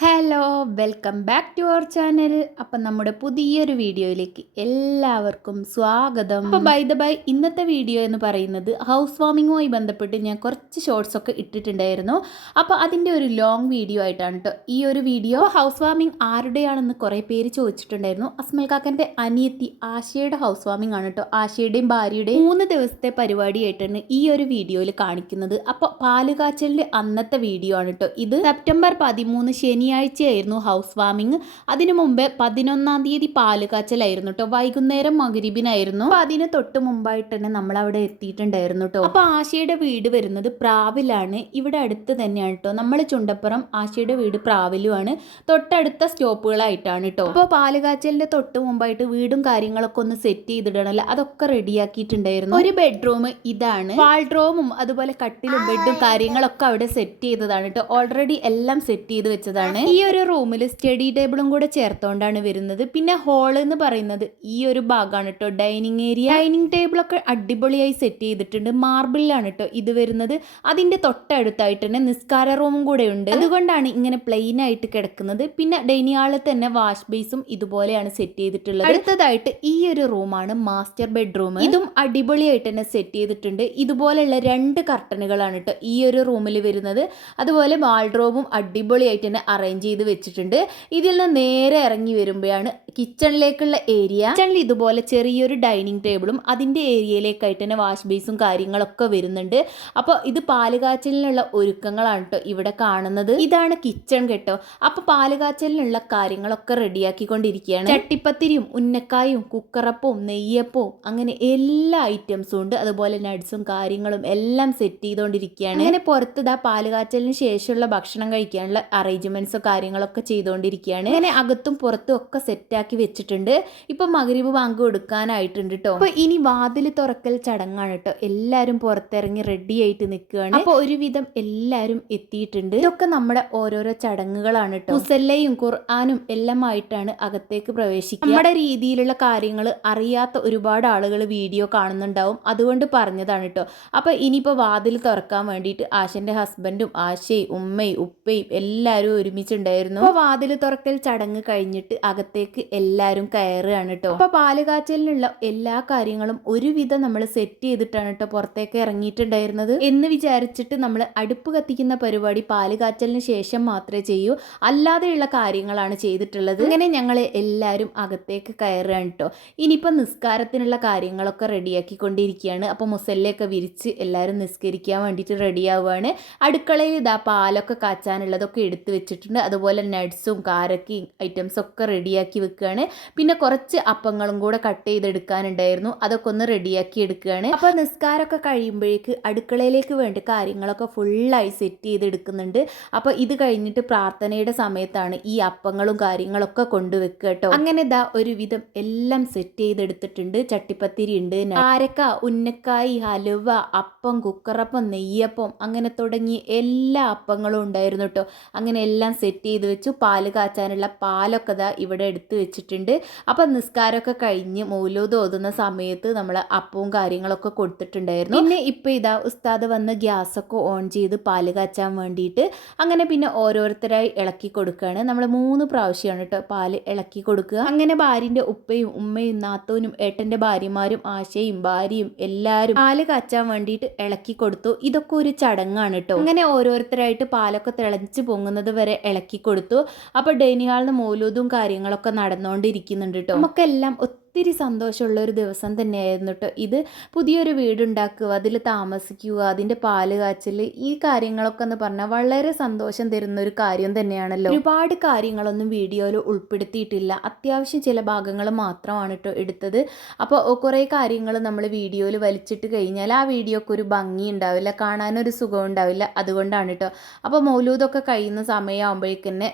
Hello welcome back to our channel. അപ്പം നമ്മുടെ പുതിയൊരു വീഡിയോയിലേക്ക് എല്ലാവർക്കും സ്വാഗതം. അപ്പോൾ ബൈ ദ ബൈ ഇന്നത്തെ വീഡിയോ എന്ന് പറയുന്നത് ഹൗസ് വാമിങ്ങുമായി ബന്ധപ്പെട്ട് ഞാൻ കുറച്ച് ഷോർട്സ് ഒക്കെ ഇട്ടിട്ടുണ്ടായിരുന്നു. അപ്പോൾ അതിൻ്റെ ഒരു ലോങ് വീഡിയോ ആയിട്ടാണ് കേട്ടോ ഈ ഒരു വീഡിയോ. ഹൗസ് വാമിങ് ആരുടെയാണെന്ന് കുറേ പേര് ചോദിച്ചിട്ടുണ്ടായിരുന്നു. അസ്മൽ കാക്കൻ്റെ അനിയത്തി ആശയുടെ ഹൗസ് വാമിങ് ആണ് കേട്ടോ. ആശയുടെയും ഭാര്യയുടെയും 3 ദിവസത്തെ പരിപാടിയായിട്ടാണ് ഈ ഒരു വീഡിയോയിൽ കാണിക്കുന്നത്. അപ്പോൾ പാലുകാച്ചലിൻ്റെ അന്നത്തെ വീഡിയോ ആണ് കേട്ടോ ഇത്. സെപ്റ്റംബർ 13 ശനിയാഴ്ചയായിരുന്നു ഹൗസ് വാമിങ്. അതിനു മുമ്പ് 11-ാം തീയതി പാലുകാച്ചലായിരുന്നു കേട്ടോ. വൈകുന്നേരം മഗ്‌രിബിനായിരുന്നു. അപ്പോൾ അതിന് തൊട്ട് മുമ്പായിട്ട് തന്നെ നമ്മൾ അവിടെ എത്തിയിട്ടുണ്ടായിരുന്നു കേട്ടോ. അപ്പോൾ ആശയുടെ വീട് വരുന്നത് പ്രാവിലാണ്. ഇവിടെ അടുത്ത് തന്നെയാണ് കേട്ടോ. നമ്മൾ ചുണ്ടപ്പുറം, ആശയുടെ വീട് പ്രാവിലുമാണ്. തൊട്ടടുത്ത സ്റ്റോപ്പുകളായിട്ടാണ് കേട്ടോ. അപ്പോൾ പാലുകാച്ചലിന്റെ തൊട്ട് മുമ്പായിട്ട് വീടും കാര്യങ്ങളൊക്കെ ഒന്ന് സെറ്റ് ചെയ്തിടണമല്ലോ, അതൊക്കെ റെഡിയാക്കിയിട്ടുണ്ടായിരുന്നു. ഒരു ബെഡ്റൂം ഇതാണ്. വാൾഡ്രോമും അതുപോലെ കട്ടിലും ബെഡും കാര്യങ്ങളൊക്കെ അവിടെ സെറ്റ് ചെയ്തതാണ് കേട്ടോ. ഓൾറെഡി എല്ലാം സെറ്റ് ചെയ്ത് വെച്ചതാണ്. ഈ ഒരു റൂമിൽ സ്റ്റഡി ടേബിളും കൂടെ ചേർത്തോണ്ടാണ് വരുന്നത്. പിന്നെ ഹോള് എന്ന് പറയുന്നത് ഈ ഒരു ഭാഗമാണ് കേട്ടോ, ഡൈനിങ് ഏരിയ. ഡൈനിങ് ടേബിളൊക്കെ അടിപൊളിയായി സെറ്റ് ചെയ്തിട്ടുണ്ട്. മാർബിളിലാണ് കേട്ടോ ഇത് വരുന്നത്. അതിന്റെ തൊട്ടടുത്തായിട്ട് തന്നെ നിസ്കാര റൂമും കൂടെ ഉണ്ട്. അതുകൊണ്ടാണ് ഇങ്ങനെ പ്ലെയിൻ ആയിട്ട് കിടക്കുന്നത്. പിന്നെ ഡൈനിങ് ഹാളിൽ തന്നെ വാഷ് ബേസും ഇതുപോലെയാണ് സെറ്റ് ചെയ്തിട്ടുള്ളത്. അടുത്തതായിട്ട് ഈ ഒരു റൂമാണ് മാസ്റ്റർ ബെഡ്റൂം. ഇതും അടിപൊളിയായിട്ട് തന്നെ സെറ്റ് ചെയ്തിട്ടുണ്ട്. ഇതുപോലെയുള്ള 2 കർട്ടനുകളാണ് കേട്ടോ ഈ ഒരു റൂമിൽ വരുന്നത്. അതുപോലെ വാൾഡ്രോബും അടിപൊളിയായിട്ട് തന്നെ അറേഞ്ച് ചെയ്ത് വെച്ചിട്ടുണ്ട്. ഇതിൽ നിന്ന് നേരെ ഇറങ്ങി വരുമ്പോഴാണ് കിച്ചണിലേക്കുള്ള ഏരിയ. കിച്ചണിൽ ഇതുപോലെ ചെറിയൊരു ഡൈനിങ് ടേബിളും അതിൻ്റെ ഏരിയയിലേക്കായിട്ട് തന്നെ വാഷ് ബേസും കാര്യങ്ങളൊക്കെ വരുന്നുണ്ട്. അപ്പോൾ ഇത് പാലുകാച്ചലിനുള്ള ഒരുക്കങ്ങളാണ് കേട്ടോ ഇവിടെ കാണുന്നത്. ഇതാണ് കിച്ചൺ കേട്ടോ. അപ്പോൾ പാലുകാച്ചലിനുള്ള കാര്യങ്ങളൊക്കെ റെഡിയാക്കിക്കൊണ്ടിരിക്കുകയാണ്. ചട്ടിപ്പത്തിരിയും ഉന്നക്കായും കുക്കറപ്പവും നെയ്യപ്പവും അങ്ങനെ എല്ലാ ഐറ്റംസും ഉണ്ട്. അതുപോലെ നട്ട്സും കാര്യങ്ങളും എല്ലാം സെറ്റ് ചെയ്തുകൊണ്ടിരിക്കുകയാണ്. അങ്ങനെ പുറത്ത് ഇതാ പാലുകാച്ചലിന് ശേഷമുള്ള ഭക്ഷണം കഴിക്കാനുള്ള അറേഞ്ച്മെന്റ്സോ കാര്യങ്ങളൊക്കെ ചെയ്തുകൊണ്ടിരിക്കുകയാണ്. അങ്ങനെ അകത്തും പുറത്തും ഒക്കെ സെറ്റാക്കി വെച്ചിട്ടുണ്ട്. ഇപ്പൊ മഗ്‌രിബ് ബാങ്ക് കൊടുക്കാനായിട്ടുണ്ട് കേട്ടോ. അപ്പൊ ഇനി വാതിൽ തുറക്കൽ ചടങ്ങാണ് കേട്ടോ. എല്ലാവരും പുറത്തിറങ്ങി റെഡി ആയിട്ട് നിൽക്കുകയാണ്. അപ്പൊ ഒരുവിധം എല്ലാവരും എത്തിയിട്ടുണ്ട്. ഇതൊക്കെ നമ്മുടെ ഓരോരോ ചടങ്ങുകളാണ് കേട്ടോ. മുസല്ലയും ഖുർആനും എല്ലാം ആയിട്ടാണ് അകത്തേക്ക് പ്രവേശിക്കുക. നമ്മുടെ രീതിയിലുള്ള കാര്യങ്ങൾ അറിയാത്ത ഒരുപാട് ആളുകൾ വീഡിയോ കാണുന്നുണ്ടാവും, അതുകൊണ്ട് പറഞ്ഞതാണ് കേട്ടോ. അപ്പൊ ഇനിയിപ്പോ വാതിൽ തുറക്കാൻ വേണ്ടിയിട്ട് ആശന്റെ ഹസ്ബൻഡും ആശയും ഉമ്മയും ഉപ്പയും എല്ലാവരും ഒരുമിച്ചുണ്ടായിരുന്നു. അപ്പോൾ വാതിൽ തുറക്കൽ ചടങ്ങ് കഴിഞ്ഞിട്ട് അകത്തേക്ക് എല്ലാവരും കയറുകയാണ് കേട്ടോ. അപ്പോൾ പാലുകാച്ചലിനുള്ള എല്ലാ കാര്യങ്ങളും ഒരുവിധം നമ്മൾ സെറ്റ് ചെയ്തിട്ടാണ് കേട്ടോ പുറത്തേക്ക് ഇറങ്ങിയിട്ടുണ്ടായിരുന്നത്. എന്ന് വിചാരിച്ചിട്ട് നമ്മൾ അടുപ്പ് കത്തിക്കുന്ന പരിപാടി പാലുകാച്ചലിന് ശേഷം മാത്രമേ ചെയ്യൂ, അല്ലാതെയുള്ള കാര്യങ്ങളാണ് ചെയ്തിട്ടുള്ളത്. അങ്ങനെ ഞങ്ങൾ എല്ലാവരും അകത്തേക്ക് കയറുകയാണ് കേട്ടോ. ഇനിയിപ്പോൾ നിസ്കാരത്തിനുള്ള കാര്യങ്ങളൊക്കെ റെഡിയാക്കിക്കൊണ്ടിരിക്കുകയാണ്. അപ്പോൾ മുസല്ലയൊക്കെ വിരിച്ച് എല്ലാവരും നിസ്കരിക്കാൻ വേണ്ടിയിട്ട് റെഡിയാവുകയാണ്. അടുക്കളയിൽ ഇതാ പാലൊക്കെ കാച്ചാനുള്ളതൊക്കെ എടുത്ത് വെച്ചിട്ടുണ്ട്. അതുപോലെ നട്ട്സും കാരക്കയും ഐറ്റംസ് ഒക്കെ റെഡിയാക്കി വെക്കുകയാണ്. പിന്നെ കുറച്ച് അപ്പങ്ങളും കൂടെ കട്ട് ചെയ്തെടുക്കാനുണ്ടായിരുന്നു, അതൊക്കെ ഒന്ന് റെഡിയാക്കി എടുക്കുകയാണ്. അപ്പോൾ നിസ്കാരമൊക്കെ കഴിയുമ്പോഴേക്ക് അടുക്കളയിലേക്ക് വേണ്ട കാര്യങ്ങളൊക്കെ ഫുള്ളായി സെറ്റ് ചെയ്തെടുക്കുന്നുണ്ട്. അപ്പോൾ ഇത് കഴിഞ്ഞിട്ട് പ്രാർത്ഥനയുടെ സമയത്താണ് ഈ അപ്പങ്ങളും കാര്യങ്ങളൊക്കെ കൊണ്ടുവെക്കുക കേട്ടോ. അങ്ങനെ ഇതാ ഒരുവിധം എല്ലാം സെറ്റ് ചെയ്തെടുത്തിട്ടുണ്ട്. ചട്ടിപ്പത്തിരി ഉണ്ട്, കാരക്ക, ഉന്നക്കായി, ഹലുവ, അപ്പം, കുക്കറപ്പം, നെയ്യപ്പം അങ്ങനെ തുടങ്ങി എല്ലാ അപ്പങ്ങളും ഉണ്ടായിരുന്നു കേട്ടോ. അങ്ങനെ എല്ലാം സെറ്റ് ചെയ്ത് വെച്ചു. പാല് കാച്ചാനുള്ള പാലൊക്കെ ദാ ഇവിടെ എടുത്ത് വെച്ചിട്ടുണ്ട്. അപ്പം നിസ്കാരമൊക്കെ കഴിഞ്ഞ് മൗലൂദ് ഓതുന്ന സമയത്ത് നമ്മൾ അപ്പവും കാര്യങ്ങളൊക്കെ കൊടുത്തിട്ടുണ്ടായിരുന്നു. പിന്നെ ഇപ്പം ഇതാ ഉസ്താദ് വന്ന് ഗ്യാസൊക്കെ ഓൺ ചെയ്ത് പാല് കാച്ചാൻ വേണ്ടിയിട്ട് അങ്ങനെ പിന്നെ ഓരോരുത്തരായി ഇളക്കി കൊടുക്കുകയാണ്. നമ്മൾ 3 പ്രാവശ്യമാണ് കേട്ടോ പാല് ഇളക്കി കൊടുക്കുക. അങ്ങനെ ഭാര്യൻ്റെ ഉപ്പയും ഉമ്മയും നാത്തൂനും ഏട്ടൻ്റെ ഭാര്യമാരും ആശയും ഭാര്യയും എല്ലാവരും പാല് കാച്ചാൻ വേണ്ടിയിട്ട് ഇളക്കി കൊടുത്തു. ഇതൊക്കെ ഒരു ചടങ്ങാണ് കേട്ടോ. അങ്ങനെ ഓരോരുത്തരായിട്ട് പാലൊക്കെ തിളച്ച് പൊങ്ങുന്നത് വരെ ഇളക്കി കൊടുത്തു. അപ്പോൾ ഡൈനിങ് ഹാളിന് മൗലൂദും കാര്യങ്ങളൊക്കെ നടന്നുകൊണ്ടിരിക്കുന്നുണ്ട് കേട്ടോ. നമുക്കെല്ലാം ഒത്തിരി സന്തോഷമുള്ള ഒരു ദിവസം തന്നെയായിരുന്നു കേട്ടോ ഇത്. പുതിയൊരു വീടുണ്ടാക്കുക, അതിൽ താമസിക്കുക, അതിൻ്റെ പാല് കാച്ചൽ, ഈ കാര്യങ്ങളൊക്കെ എന്ന് പറഞ്ഞാൽ വളരെ സന്തോഷം തരുന്ന ഒരു കാര്യം തന്നെയാണല്ലോ. ഒരുപാട് കാര്യങ്ങളൊന്നും വീഡിയോയിൽ ഉൾപ്പെടുത്തിയിട്ടില്ല, അത്യാവശ്യം ചില ഭാഗങ്ങൾ മാത്രമാണ് കേട്ടോ എടുത്തത്. അപ്പോൾ കുറേ കാര്യങ്ങൾ നമ്മൾ വീഡിയോയിൽ വലിച്ചിട്ട് കഴിഞ്ഞാൽ ആ വീഡിയോക്ക് ഒരു ഭംഗി ഉണ്ടാവില്ല, കാണാനൊരു സുഖം ഉണ്ടാവില്ല. അതുകൊണ്ടാണ് കേട്ടോ. അപ്പോൾ മൗലൂദൊക്കെ കഴിയുന്ന സമയമാകുമ്പോഴേക്ക് തന്നെ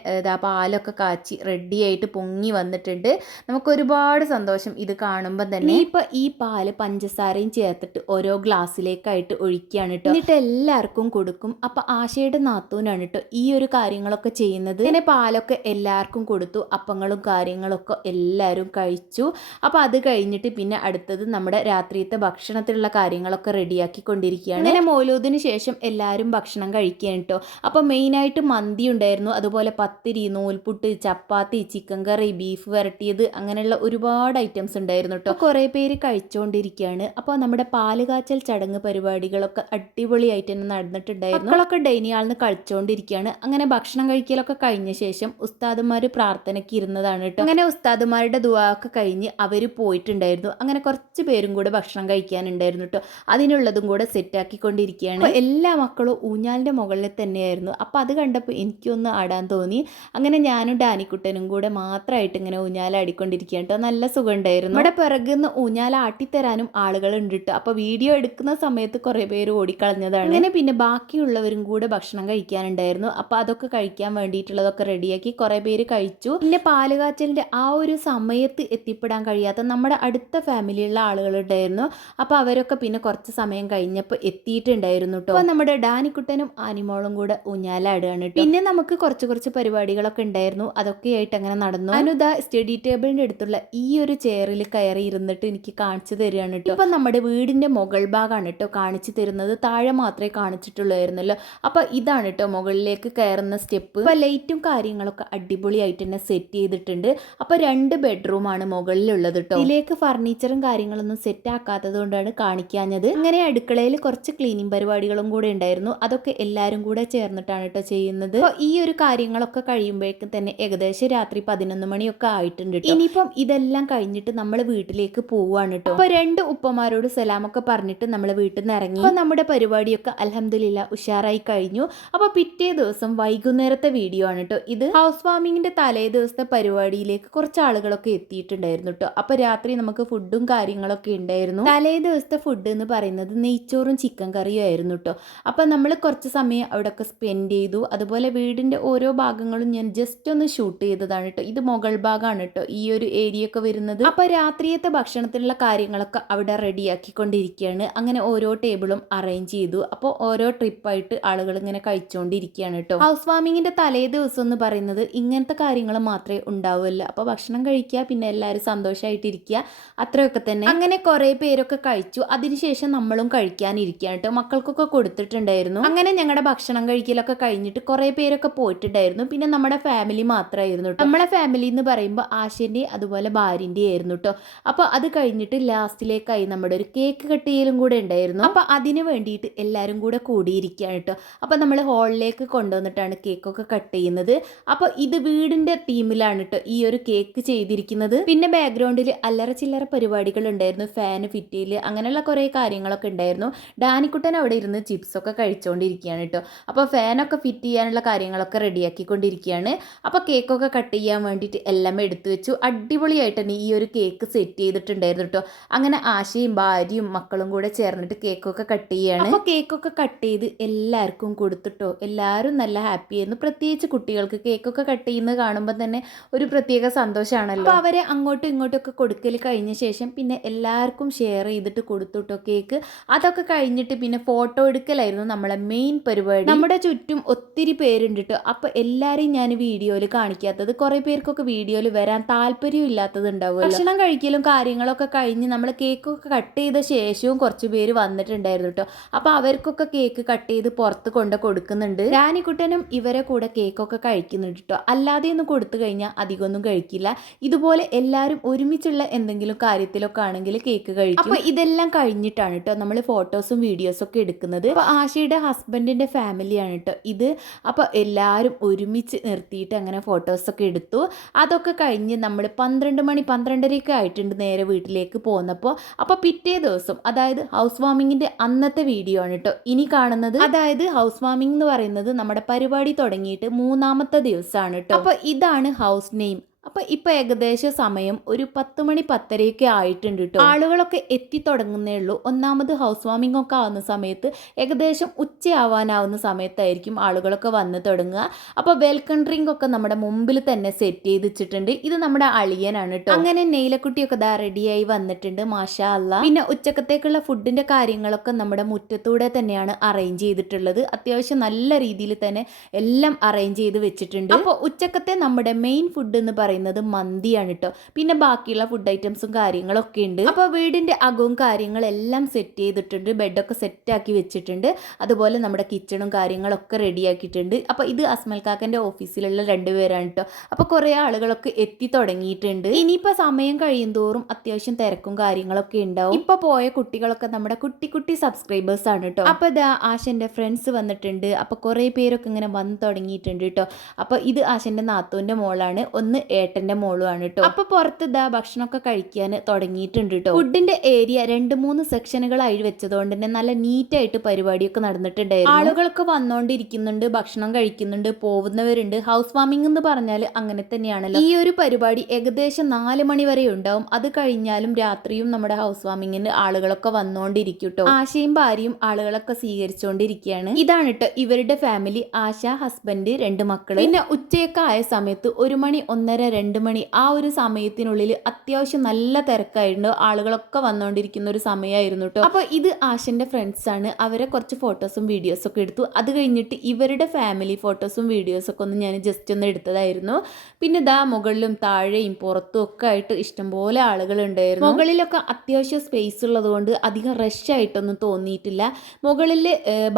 പാലൊക്കെ കാച്ചി റെഡിയായിട്ട് പൊങ്ങി വന്നിട്ടുണ്ട്. നമുക്ക് ഒരുപാട് സന്തോഷം സന്തോഷം ഇത് കാണുമ്പോൾ തന്നെ. ഇപ്പൊ ഈ പാല് പഞ്ചസാരയും ചേർത്തിട്ട് ഓരോ ഗ്ലാസ്സിലേക്കായിട്ട് ഒഴിക്കുകയാണ് കേട്ടോ. എന്നിട്ട് എല്ലാവർക്കും കൊടുക്കും. അപ്പൊ ആശയുടെ നാത്തൂനാണ് കേട്ടോ ഈ ഒരു കാര്യങ്ങളൊക്കെ ചെയ്യുന്നത്. ഇങ്ങനെ പാലൊക്കെ എല്ലാവർക്കും കൊടുത്തു, അപ്പങ്ങളും കാര്യങ്ങളൊക്കെ എല്ലാവരും കഴിച്ചു. അപ്പൊ അത് കഴിഞ്ഞിട്ട് പിന്നെ അടുത്തത് നമ്മുടെ രാത്രിയത്തെ ഭക്ഷണത്തിലുള്ള കാര്യങ്ങളൊക്കെ റെഡിയാക്കിക്കൊണ്ടിരിക്കുകയാണ്. അങ്ങനെ മൗലൂദിന് ശേഷം എല്ലാവരും ഭക്ഷണം കഴിക്കുകയാണ് കേട്ടോ. അപ്പൊ മെയിനായിട്ട് മന്തി ഉണ്ടായിരുന്നു, അതുപോലെ പത്തിരി, നൂൽപുട്ട്, ചപ്പാത്തി, ചിക്കൻ കറി, ബീഫ് വരട്ടിയത്, അങ്ങനെയുള്ള ഒരുപാട് ഐറ്റംസ് ഉണ്ടായിരുന്നു കേട്ടോ. കുറേ പേര് കഴിച്ചുകൊണ്ടിരിക്കുകയാണ്. അപ്പോൾ നമ്മുടെ പാല് കാച്ചൽ ചടങ്ങ് പരിപാടികളൊക്കെ അടിപൊളിയായിട്ട് തന്നെ നടന്നിട്ടുണ്ടായിരുന്നു. മക്കളൊക്കെ ഡൈനിങ് ഹാളിൽ നിന്ന് കളിച്ചുകൊണ്ടിരിക്കുകയാണ്. അങ്ങനെ ഭക്ഷണം കഴിക്കലൊക്കെ കഴിഞ്ഞ ശേഷം ഉസ്താദുമാർ പ്രാർത്ഥനയ്ക്ക് ഇരുന്നതാണ് കേട്ടോ. അങ്ങനെ ഉസ്താദുമാരുടെ ദുആ ഒക്കെ കഴിഞ്ഞ് അവർ പോയിട്ടുണ്ടായിരുന്നു. അങ്ങനെ കുറച്ച് പേരും കൂടെ ഭക്ഷണം കഴിക്കാനുണ്ടായിരുന്നു കേട്ടോ. അതിനുള്ളതും കൂടെ സെറ്റാക്കിക്കൊണ്ടിരിക്കുകയാണ്. എല്ലാ മക്കളും ഊഞ്ഞാലിൻ്റെ മുകളിൽ തന്നെയായിരുന്നു. അപ്പോൾ അത് കണ്ടപ്പോൾ എനിക്കൊന്ന് ആടാൻ തോന്നി. അങ്ങനെ ഞാനും ഡാനിക്കുട്ടനും കൂടെ മാത്രമായിട്ട് ഇങ്ങനെ ഊഞ്ഞാലാടിക്കൊണ്ടിരിക്കുകയാണ് കേട്ടോ. നല്ല സുഖം ഉണ്ടായിരുന്നു. ഇവിടെ പിറകുന്ന് ഊഞ്ഞാല ആട്ടിത്തരാനും ആളുകൾ ഉണ്ട് കേട്ടോ. അപ്പോൾ വീഡിയോ എടുക്കുന്ന സമയത്ത് കുറേ പേര് ഓടിക്കളഞ്ഞതാണ്. അങ്ങനെ പിന്നെ ബാക്കിയുള്ളവരും കൂടെ ഭക്ഷണം കഴിക്കാനുണ്ടായിരുന്നു. അപ്പോൾ അതൊക്കെ കഴിക്കാൻ വേണ്ടിയിട്ടുള്ളതൊക്കെ റെഡിയാക്കി കുറേ പേര് കഴിച്ചു. പിന്നെ പാലുകാച്ചലിൻ്റെ ആ ഒരു സമയത്ത് എത്തിപ്പെടാൻ കഴിയാത്ത നമ്മുടെ അടുത്ത ഫാമിലിയുള്ള ആളുകളുണ്ടായിരുന്നു. അപ്പോൾ അവരൊക്കെ പിന്നെ കുറച്ച് സമയം കഴിഞ്ഞപ്പോൾ എത്തിയിട്ടുണ്ടായിരുന്നു കേട്ടോ. അപ്പോൾ നമ്മുടെ ഡാനിക്കുട്ടനും ആനിമോളും കൂടെ ഊഞ്ഞാലാടുകയാണ് കേട്ടോ. പിന്നെ നമുക്ക് കുറച്ച് പരിപാടികളൊക്കെ ഉണ്ടായിരുന്നു. അതൊക്കെ ആയിട്ട് അങ്ങനെ നടന്നു. അനുദ സ്റ്റഡി ടേബിളിൻ്റെ അടുത്തുള്ള ഈ ഒരു ചെയറിൽ കയറി ഇരുന്നിട്ട് എനിക്ക് കാണിച്ചു തരികയാണ് കേട്ടോ. ഇപ്പം നമ്മുടെ വീടിൻ്റെ മുകൾ ഭാഗമാണ് കേട്ടോ കാണിച്ചു തരുന്നത്. താഴെ മാത്രമേ കാണിച്ചിട്ടുള്ളായിരുന്നല്ലോ. അപ്പോൾ ഇതാണ് കേട്ടോ മുകളിലേക്ക് കയറുന്ന സ്റ്റെപ്പ്. അപ്പോൾ ലൈറ്റും കാര്യങ്ങളൊക്കെ അടിപൊളിയായിട്ട് തന്നെ സെറ്റ് ചെയ്തിട്ടുണ്ട്. അപ്പോൾ 2 ബെഡ്റൂമാണ് മുകളിലുള്ളത് കേട്ടോ. ഇതിലേക്ക് ഫർണിച്ചറും കാര്യങ്ങളൊന്നും സെറ്റ് ആക്കാത്തത് കൊണ്ടാണ് കാണിക്കാഞ്ഞത്. അങ്ങനെ അടുക്കളയിൽ കുറച്ച് ക്ലീനിങ് പരിപാടികളും കൂടെ ഉണ്ടായിരുന്നു. അതൊക്കെ എല്ലാവരും കൂടെ ചേർന്നിട്ടാണ് കേട്ടോ ചെയ്യുന്നത്. അപ്പോൾ ഈ ഒരു കാര്യങ്ങളൊക്കെ കഴിയുമ്പോഴേക്കും തന്നെ ഏകദേശം രാത്രി 11 മണിയൊക്കെ ആയിട്ടുണ്ട് കേട്ടോ. ഇനിയിപ്പം ഇതെല്ലാം കഴിഞ്ഞിട്ട് നമ്മൾ വീട്ടിലേക്ക് പോവുകയാണ് കേട്ടോ. അപ്പോൾ 2 ഉപ്പമാരോട് സലാമൊക്കെ പറഞ്ഞിട്ട് നമ്മൾ വീട്ടിൽ നിന്ന് ഇറങ്ങി. അപ്പോൾ നമ്മുടെ പരിപാടിയൊക്കെ അൽഹംദുലില്ലാ ഉഷാറായി കഴിഞ്ഞു. അപ്പോൾ പിറ്റേ ദിവസം വൈകുന്നേരത്തെ വീഡിയോ ആണ് കേട്ടോ ഇത്. ഹൗസ് വാമിങ്ങിന്റെ തലേ ദിവസത്തെ പരിപാടിയിലേക്ക് കുറച്ച് ആളുകളൊക്കെ എത്തിയിട്ടുണ്ടായിരുന്നു കേട്ടോ. അപ്പോൾ രാത്രി നമുക്ക് ഫുഡും കാര്യങ്ങളൊക്കെ ഉണ്ടായിരുന്നു. തലേ ദിവസത്തെ ഫുഡ് എന്ന് പറയുന്നത് നെയ്ച്ചോറും ചിക്കൻ കറിയും ആയിരുന്നു കേട്ടോ. അപ്പോൾ നമ്മൾ കുറച്ച് സമയം അവിടെയൊക്കെ സ്പെൻഡ് ചെയ്തു. അതുപോലെ വീടിൻ്റെ ഓരോ ഭാഗങ്ങളും ഞാൻ ജസ്റ്റ് ഒന്ന് ഷൂട്ട് ചെയ്തതാണ് കേട്ടോ. ഇത് മുകൾ ഭാഗമാണ് കേട്ടോ ഈ ഒരു ഏരിയ ഒക്കെ വരുന്നത്. അപ്പോൾ രാത്രിയത്തെ ഭക്ഷണത്തിലുള്ള കാര്യങ്ങളൊക്കെ അവിടെ റെഡിയാക്കിക്കൊണ്ടിരിക്കുകയാണ്. അങ്ങനെ ഓരോ ടേബിളും അറേഞ്ച് ചെയ്തു. അപ്പോൾ ഓരോ ട്രിപ്പായിട്ട് ആളുകൾ ഇങ്ങനെ കഴിച്ചുകൊണ്ടിരിക്കുകയാണ് കേട്ടോ. ഹൗസ് വാമിങ്ങിന്റെ തലേ ദിവസം എന്ന് പറയുന്നത് ഇങ്ങനത്തെ കാര്യങ്ങൾ മാത്രമേ ഉണ്ടാവുമല്ലോ. അപ്പോൾ ഭക്ഷണം കഴിക്കുക, പിന്നെ എല്ലാവരും സന്തോഷമായിട്ടിരിക്കുക, അത്രയൊക്കെ തന്നെ. അങ്ങനെ കുറേ പേരൊക്കെ കഴിച്ചു. അതിനുശേഷം നമ്മളും കഴിക്കാനിരിക്കുകയാണ് കേട്ടോ. മക്കൾക്കൊക്കെ കൊടുത്തിട്ടുണ്ടായിരുന്നു. അങ്ങനെ ഞങ്ങളുടെ ഭക്ഷണം കഴിക്കലൊക്കെ കഴിഞ്ഞിട്ട് കുറേ പേരൊക്കെ പോയിട്ടുണ്ടായിരുന്നു. പിന്നെ നമ്മുടെ ഫാമിലി മാത്രമായിരുന്നു കേട്ടോ. നമ്മളെ ഫാമിലി എന്ന് പറയുമ്പോൾ ആശൻ്റെ അതുപോലെ ഭാര്യൻ്റെ ആയിരുന്നു കേട്ടോ. അപ്പോൾ അത് കഴിഞ്ഞിട്ട് ലാസ്റ്റിലേക്കായി നമ്മുടെ ഒരു കേക്ക് കട്ട് ചെയ്യലും കൂടെ ഉണ്ടായിരുന്നു. അപ്പോൾ അതിന് വേണ്ടിയിട്ട് എല്ലാവരും കൂടെ കൂടിയിരിക്കുകയാണ് കേട്ടോ. അപ്പോൾ നമ്മൾ ഹാളിലേക്ക് കൊണ്ടുവന്നിട്ടാണ് കേക്കൊക്കെ കട്ട് ചെയ്യുന്നത്. അപ്പോൾ ഇത് വീടിൻ്റെ തീമിലാണ് കേട്ടോ ഈ ഒരു കേക്ക് ചെയ്തിരിക്കുന്നത്. പിന്നെ ബാക്ക്ഗ്രൗണ്ടിൽ അല്ലറ ചില്ലറ പരിപാടികൾ ഉണ്ടായിരുന്നു. ഫാന് ഫിറ്റ് ചെയ്യൽ, അങ്ങനെയുള്ള കുറേ കാര്യങ്ങളൊക്കെ ഉണ്ടായിരുന്നു. ഡാനിക്കുട്ടൻ അവിടെ ഇരുന്ന് ചിപ്സൊക്കെ കഴിച്ചുകൊണ്ടിരിക്കുകയാണ് കേട്ടോ. അപ്പോൾ ഫാനൊക്കെ ഫിറ്റ് ചെയ്യാനുള്ള കാര്യങ്ങളൊക്കെ റെഡിയാക്കിക്കൊണ്ടിരിക്കുകയാണ്. അപ്പോൾ കേക്കൊക്കെ കട്ട് ചെയ്യാൻ വേണ്ടിയിട്ട് എല്ലാം എടുത്തു വെച്ചു. അടിപൊളിയായിട്ട് തന്നെ ഈ ഒരു കേക്ക് സെറ്റ് ചെയ്തിട്ടുണ്ടായിരുന്നു കേട്ടോ. അങ്ങനെ ആശയും ഭാര്യയും മക്കളും കൂടെ ചേർന്നിട്ട് കേക്കൊക്കെ കട്ട് ചെയ്യാണ്. അപ്പോൾ കേക്കൊക്കെ കട്ട് ചെയ്ത് എല്ലാവർക്കും കൊടുത്തിട്ടോ. എല്ലാവരും നല്ല ഹാപ്പി ആയിരുന്നു. പ്രത്യേകിച്ച് കുട്ടികൾക്ക് കേക്കൊക്കെ കട്ട് ചെയ്യുന്നത് കാണുമ്പോൾ തന്നെ ഒരു പ്രത്യേക സന്തോഷമാണല്ലോ. അപ്പോൾ അവരെ അങ്ങോട്ടും ഇങ്ങോട്ടൊക്കെ കൊടുക്കൽ കഴിഞ്ഞ ശേഷം പിന്നെ എല്ലാവർക്കും ഷെയർ ചെയ്തിട്ട് കൊടുത്തുട്ടോ കേക്ക്. അതൊക്കെ കഴിഞ്ഞിട്ട് പിന്നെ ഫോട്ടോ എടുക്കലായിരുന്നു നമ്മളെ മെയിൻ പരിപാടി. നമ്മുടെ ചുറ്റും ഒത്തിരി പേരുണ്ട് കേട്ടോ. അപ്പോൾ എല്ലാവരെയും ഞാൻ വീഡിയോയിൽ കാണിക്കാത്തത്, കുറേ പേർക്കൊക്കെ വീഡിയോയിൽ വരാൻ താല്പര്യം ഇല്ലാത്തത് ഉണ്ടാവുമല്ലോ. ഭക്ഷണം കഴിക്കലും കാര്യങ്ങളൊക്കെ കഴിഞ്ഞ് നമ്മൾ കേക്കൊക്കെ കട്ട് ചെയ്ത ശേഷവും കുറച്ച് പേര് വന്നിട്ടുണ്ടായിരുന്നു കേട്ടോ. അപ്പോൾ അവർക്കൊക്കെ കേക്ക് കട്ട് ചെയ്ത് പുറത്ത് കൊണ്ട് കൊടുക്കുന്നുണ്ട്. ഡാനിക്കുട്ടനും ഇവരെ കൂടെ കേക്കൊക്കെ കഴിക്കുന്നുണ്ട് കേട്ടോ. അല്ലാതെ ഒന്നും കൊടുത്തു കഴിഞ്ഞാൽ അധികമൊന്നും കഴിക്കില്ല. ഇതുപോലെ എല്ലാവരും ഒരുമിച്ചുള്ള എന്തെങ്കിലും കാര്യത്തിലൊക്കെ ആണെങ്കിൽ കേക്ക് കഴിക്കും. അപ്പോൾ ഇതെല്ലാം കഴിഞ്ഞിട്ടാണ് കേട്ടോ നമ്മൾ ഫോട്ടോസും വീഡിയോസും ഒക്കെ എടുക്കുന്നത്. അപ്പോൾ ആശയുടെ ഹസ്ബൻഡിൻ്റെ ഫാമിലിയാണ് കേട്ടോ ഇത്. അപ്പോൾ എല്ലാവരും ഒരുമിച്ച് നിർത്തിയിട്ട് അങ്ങനെ ഫോട്ടോസൊക്കെ എടുത്തു. അതൊക്കെ കഴിഞ്ഞ് നമ്മൾ 12 മണി 12:30 ആയിട്ടുണ്ട് നേരെ വീട്ടിലേക്ക് പോന്നപ്പോൾ. അപ്പോൾ പിറ്റേ ദിവസം, അതായത് ഹൗസ് വാമിങ്ങിൻ്റെ അന്നത്തെ വീഡിയോ ആണ് കേട്ടോ ഇനി കാണുന്നത്. അതായത് ഹൗസ് വാമിംഗ് എന്ന് പറയുന്നത് നമ്മുടെ പരിപാടി തുടങ്ങിയിട്ട് 3-ാമത്തെ ദിവസമാണ് കേട്ടോ. അപ്പോൾ ഇതാണ് ഹൗസ് നെയിം. അപ്പോൾ ഇപ്പോൾ ഏകദേശം സമയം ഒരു 10 മണി 10:30 ആയിട്ടുണ്ട് കേട്ടോ. ആളുകളൊക്കെ എത്തി തുടങ്ങുന്നേ ഉള്ളൂ. ഒന്നാമത് ഹൗസ് വാമിംഗ് ഒക്കെ ആവുന്ന സമയത്ത് ഏകദേശം ഉച്ചയാവാനാവുന്ന സമയത്തായിരിക്കും ആളുകളൊക്കെ വന്ന് തുടങ്ങുക. അപ്പോൾ വെൽക്കം ഡ്രിങ്ക് ഒക്കെ നമ്മുടെ മുമ്പിൽ തന്നെ സെറ്റ് ചെയ്ത് വെച്ചിട്ടുണ്ട്. ഇത് നമ്മുടെ അളിയനാണ് കേട്ടോ. അങ്ങനെ നെയിലക്കുട്ടിയൊക്കെ ദാ റെഡിയായി വന്നിട്ടുണ്ട്, മാഷാ അല്ലാ. പിന്നെ ഉച്ചക്കത്തേക്കുള്ള ഫുഡിന്റെ കാര്യങ്ങളൊക്കെ നമ്മുടെ മുറ്റത്തൂടെ തന്നെയാണ് അറേഞ്ച് ചെയ്തിട്ടുള്ളത്. അത്യാവശ്യം നല്ല രീതിയിൽ തന്നെ എല്ലാം അറേഞ്ച് ചെയ്ത് വെച്ചിട്ടുണ്ട്. അപ്പോൾ ഉച്ചക്കത്തെ നമ്മുടെ മെയിൻ ഫുഡ് എന്ന് പറയുന്നത് മന്തിയാണ് കേട്ടോ. പിന്നെ ബാക്കിയുള്ള ഫുഡ് ഐറ്റംസും കാര്യങ്ങളൊക്കെ ഉണ്ട്. അപ്പോൾ വീടിന്റെ അകവും കാര്യങ്ങളെല്ലാം സെറ്റ് ചെയ്തിട്ടുണ്ട്, ബെഡൊക്കെ സെറ്റാക്കി വെച്ചിട്ടുണ്ട്. അതുപോലെ നമ്മുടെ കിച്ചണും കാര്യങ്ങളൊക്കെ റെഡിയാക്കിയിട്ടുണ്ട്. അപ്പോൾ ഇത് അസ്മൽ കാക്കൻ്റെ ഓഫീസിലുള്ള 2 പേരാണ് കേട്ടോ. അപ്പോൾ കുറേ ആളുകളൊക്കെ എത്തി തുടങ്ങിയിട്ടുണ്ട്. ഇനിയിപ്പോൾ സമയം കഴിയുന്തോറും അത്യാവശ്യം തിരക്കും കാര്യങ്ങളൊക്കെ ഉണ്ടാവും. ഇപ്പോൾ പോയ കുട്ടികളൊക്കെ നമ്മുടെ കുട്ടി കുട്ടി സബ്സ്ക്രൈബേഴ്സ് ആണ് കേട്ടോ. അപ്പോൾ ഇതാ ആശൻ്റെ ഫ്രണ്ട്സ് വന്നിട്ടുണ്ട്. അപ്പോൾ കുറേ പേരൊക്കെ ഇങ്ങനെ വന്ന് തുടങ്ങിയിട്ടുണ്ട് കേട്ടോ. അപ്പോൾ ഇത് ആശൻ്റെ നാത്തൂൻ്റെ മോളാണ്, ഒന്ന് ഏട്ടൻ്റെ മോളുമാണ് കേട്ടോ. അപ്പോൾ പുറത്ത് ഇതാ ഭക്ഷണമൊക്കെ കഴിക്കാൻ തുടങ്ങിയിട്ടുണ്ട് കേട്ടോ. ഫുഡിന്റെ ഏരിയ 2-3 സെക്ഷനുകളായി വെച്ചതുകൊണ്ട് തന്നെ നല്ല നീറ്റായിട്ട് പരിപാടിയൊക്കെ നടന്നിട്ടുണ്ടായിരുന്നു. ആളുകളൊക്കെ വന്നുകൊണ്ടിരിക്കുന്നുണ്ട്, ഭക്ഷണം കഴിക്കുന്നുണ്ട്, പോകുന്നവരുണ്ട്. ഹൗസ് വാമിംഗ് എന്ന് പറഞ്ഞാൽ അങ്ങനെ തന്നെയാണല്ലോ. ഈ ഒരു പരിപാടി ഏകദേശം 4 മണി വരെ ഉണ്ടാവും. അത് കഴിഞ്ഞാലും രാത്രിയും നമ്മുടെ ഹൗസ് വാമിങ്ങിന് ആളുകളൊക്കെ വന്നുകൊണ്ടിരിക്കും കേട്ടോ. ആശയും ഭാര്യയും ആളുകളൊക്കെ സ്വീകരിച്ചുകൊണ്ടിരിക്കുകയാണ്. ഇതാണ് കേട്ടോ ഇവരുടെ ഫാമിലി. ആശ, ഹസ്ബൻഡ്, 2 മക്കൾ. പിന്നെ ഉച്ചയൊക്കെ ആയ സമയത്ത് 1 മണി 1:30 2 മണി ആ ഒരു സമയത്തിനുള്ളിൽ അത്യാവശ്യം നല്ല തിരക്കായിരുന്നു. ആളുകളൊക്കെ വന്നുകൊണ്ടിരിക്കുന്ന ഒരു സമയമായിരുന്നു കേട്ടോ. അപ്പോൾ ഇത് ആശൻ്റെ ഫ്രണ്ട്സ് ആണ്. അവരെ കുറച്ച് ഫോട്ടോസും വീഡിയോസും ഒക്കെ എടുത്തു. അത് കഴിഞ്ഞിട്ട് ഇവരുടെ ഫാമിലി ഫോട്ടോസും വീഡിയോസൊക്കെ ഒന്ന് ഞാൻ ജസ്റ്റ് ഒന്ന് എടുത്തതായിരുന്നു. പിന്നെ ഇതാ മുകളിലും താഴെയും പുറത്തും ഒക്കെ ആയിട്ട് ഇഷ്ടംപോലെ ആളുകളുണ്ടായിരുന്നു. മുകളിലൊക്കെ അത്യാവശ്യം സ്പേസ് ഉള്ളതുകൊണ്ട് അധികം റഷ് ആയിട്ടൊന്നും തോന്നിയിട്ടില്ല. മുകളിൽ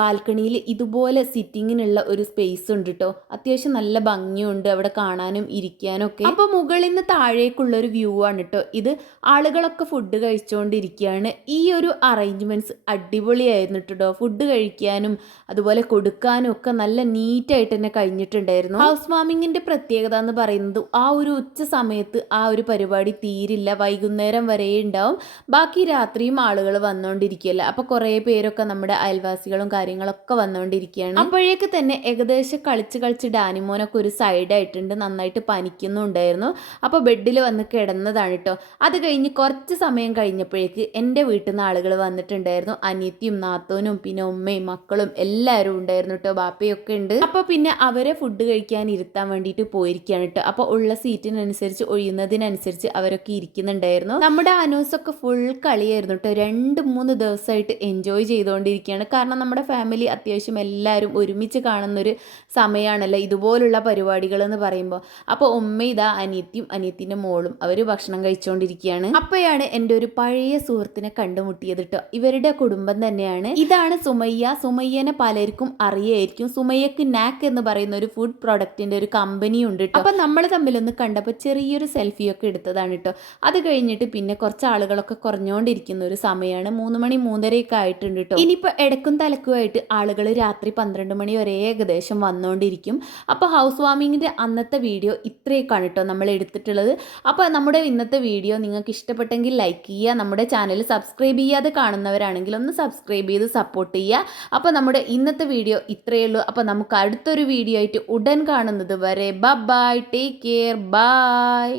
ബാൽക്കണിയിൽ ഇതുപോലെ സിറ്റിങ്ങിനുള്ള ഒരു സ്പേസ് ഉണ്ട് കേട്ടോ. അത്യാവശ്യം നല്ല ഭംഗിയുണ്ട് അവിടെ കാണാനും ഇരിക്കാനും ഒക്കെ. അപ്പോൾ മുകളിൽ നിന്ന് താഴേക്കുള്ള ഒരു വ്യൂ ആണ് കേട്ടോ ഇത്. ആളുകളൊക്കെ ഫുഡ് കഴിച്ചുകൊണ്ടിരിക്കുകയാണ്. ഈ ഒരു അറേഞ്ച്മെന്റ്സ് അടിപൊളിയായിരുന്നു കേട്ടോ. ഫുഡ് കഴിക്കാനും അതുപോലെ കൊടുക്കാനും ഒക്കെ നല്ല നീറ്റായിട്ട് തന്നെ കഴിഞ്ഞിട്ടുണ്ടായിരുന്നു. ഹൗസ് വാമിങ്ങിന്റെ പ്രത്യേകത എന്ന് പറയുന്നത് ആ ഒരു ഉച്ച സമയത്ത് ആ ഒരു പരിപാടി തീരില്ല, വൈകുന്നേരം വരെ ഉണ്ടാവും. ബാക്കി രാത്രിയും ആളുകൾ വന്നുകൊണ്ടിരിക്കുകയല്ല. അപ്പോൾ കുറേ പേരൊക്കെ നമ്മുടെ അയൽവാസികളും കാര്യങ്ങളൊക്കെ വന്നുകൊണ്ടിരിക്കുകയാണ്. അപ്പോഴേക്ക് തന്നെ ഏകദേശം കളിച്ച് ഡാനിമോനൊക്കെ ഒരു സൈഡായിട്ടുണ്ട്, നന്നായിട്ട് പനിക്കുന്നുണ്ടായിരുന്നു. അപ്പോൾ ബെഡിൽ വന്ന് കിടന്നതാണ് കേട്ടോ. അത് കഴിഞ്ഞ് കുറച്ച് സമയം കഴിഞ്ഞപ്പോഴേക്ക് എൻ്റെ വീട്ടിൽ നിന്ന് ആളുകൾ വന്നിട്ടുണ്ടായിരുന്നു. അനിയത്തിയും നാത്തോനും പിന്നെ ഉമ്മയും മക്കളും എല്ലാവരും ഉണ്ടായിരുന്നു കേട്ടോ. ബാപ്പയൊക്കെ ഉണ്ട്. അപ്പോൾ പിന്നെ അവരെ ഫുഡ് കഴിക്കാൻ ഇരുത്താൻ വേണ്ടിയിട്ട് പോയിരിക്കുകയാണ് കേട്ടോ. അപ്പോൾ ഉള്ള സീറ്റിനനുസരിച്ച് ഒഴിയുന്നതിനനുസരിച്ച് അവരൊക്കെ ഇരിക്കുന്നുണ്ടായിരുന്നു. നമ്മുടെ അനൂസൊക്കെ ഫുൾ കളിയായിരുന്നു കേട്ടോ. 2-3 ദിവസമായിട്ട് എൻജോയ് ചെയ്തുകൊണ്ടിരിക്കുകയാണ്. കാരണം നമ്മുടെ ഫാമിലി അത്യാവശ്യം എല്ലാവരും ഒരുമിച്ച് കാണുന്നൊരു സമയമാണല്ലോ ഇതുപോലുള്ള പരിപാടികൾ എന്ന് പറയുമ്പോൾ. അപ്പോൾ ഉമ്മ ഇതാ അനിയത്തിയും അനിയത്തിൻ്റെ മോളും അവർ ഭക്ഷണം കഴിച്ചുകൊണ്ടിരിക്കുകയാണ്. അപ്പോഴാണ് എൻ്റെ ഒരു പഴയ സുഹൃത്തിനെ കണ്ടുമുട്ടിയത് കേട്ടോ. ഇവരുടെ കുടുംബം തന്നെയാണ്. ഇതാണ് സുമയ്യ. സുമയ്യനെ പലർക്കും അറിയായിരിക്കും. സുമയ്യക്ക് നാക്ക് എന്ന് പറയുന്ന ഒരു ഫുഡ് പ്രൊഡക്റ്റിന്റെ ഒരു കമ്പനി ഉണ്ട് കേട്ടോ. അപ്പം നമ്മൾ തമ്മിലൊന്ന് കണ്ടപ്പോൾ ചെറിയൊരു സെൽഫിയൊക്കെ എടുത്തതാണ് കേട്ടോ. അത് കഴിഞ്ഞിട്ട് പിന്നെ കുറച്ച് ആളുകളൊക്കെ കുറഞ്ഞുകൊണ്ടിരിക്കുന്ന ഒരു സമയമാണ്. 3 മണി 3:30 ആയിട്ടുണ്ട് കേട്ടോ. ഇനിയിപ്പോൾ ഇടക്കും തലക്കുമായിട്ട് ആളുകൾ രാത്രി 12 മണി വരെ ഏകദേശം വന്നുകൊണ്ടിരിക്കും. അപ്പോൾ ഹൗസ് വാമിങ്ങിൻ്റെ അന്നത്തെ വീഡിയോ ഇത്രയൊക്കെയാണ് കേട്ടോ നമ്മൾ എടുത്തിട്ടുള്ളത്. അപ്പോൾ നമ്മുടെ ഇന്നത്തെ വീഡിയോ നിങ്ങൾക്ക് ഇഷ്ടപ്പെട്ടെങ്കിൽ ലൈക്ക് ചെയ്യുക. നമ്മുടെ ചാനൽ സബ്സ്ക്രൈബ് ചെയ്യാതെ കാണുന്നവരാണെങ്കിൽ ഒന്ന് സബ്സ്ക്രൈബ് ചെയ്ത് സപ്പോർട്ട് ചെയ്യുക. അപ്പോൾ നമ്മുടെ ഇന്നത്തെ വീഡിയോ ഇത്രയേ ഉള്ളൂ. അപ്പോൾ നമുക്ക് അടുത്തൊരു വീഡിയോ ആയിട്ട് ഉടൻ കാണുന്നത് വരെ ബൈ, ടേക്ക് കെയർ, ബൈ.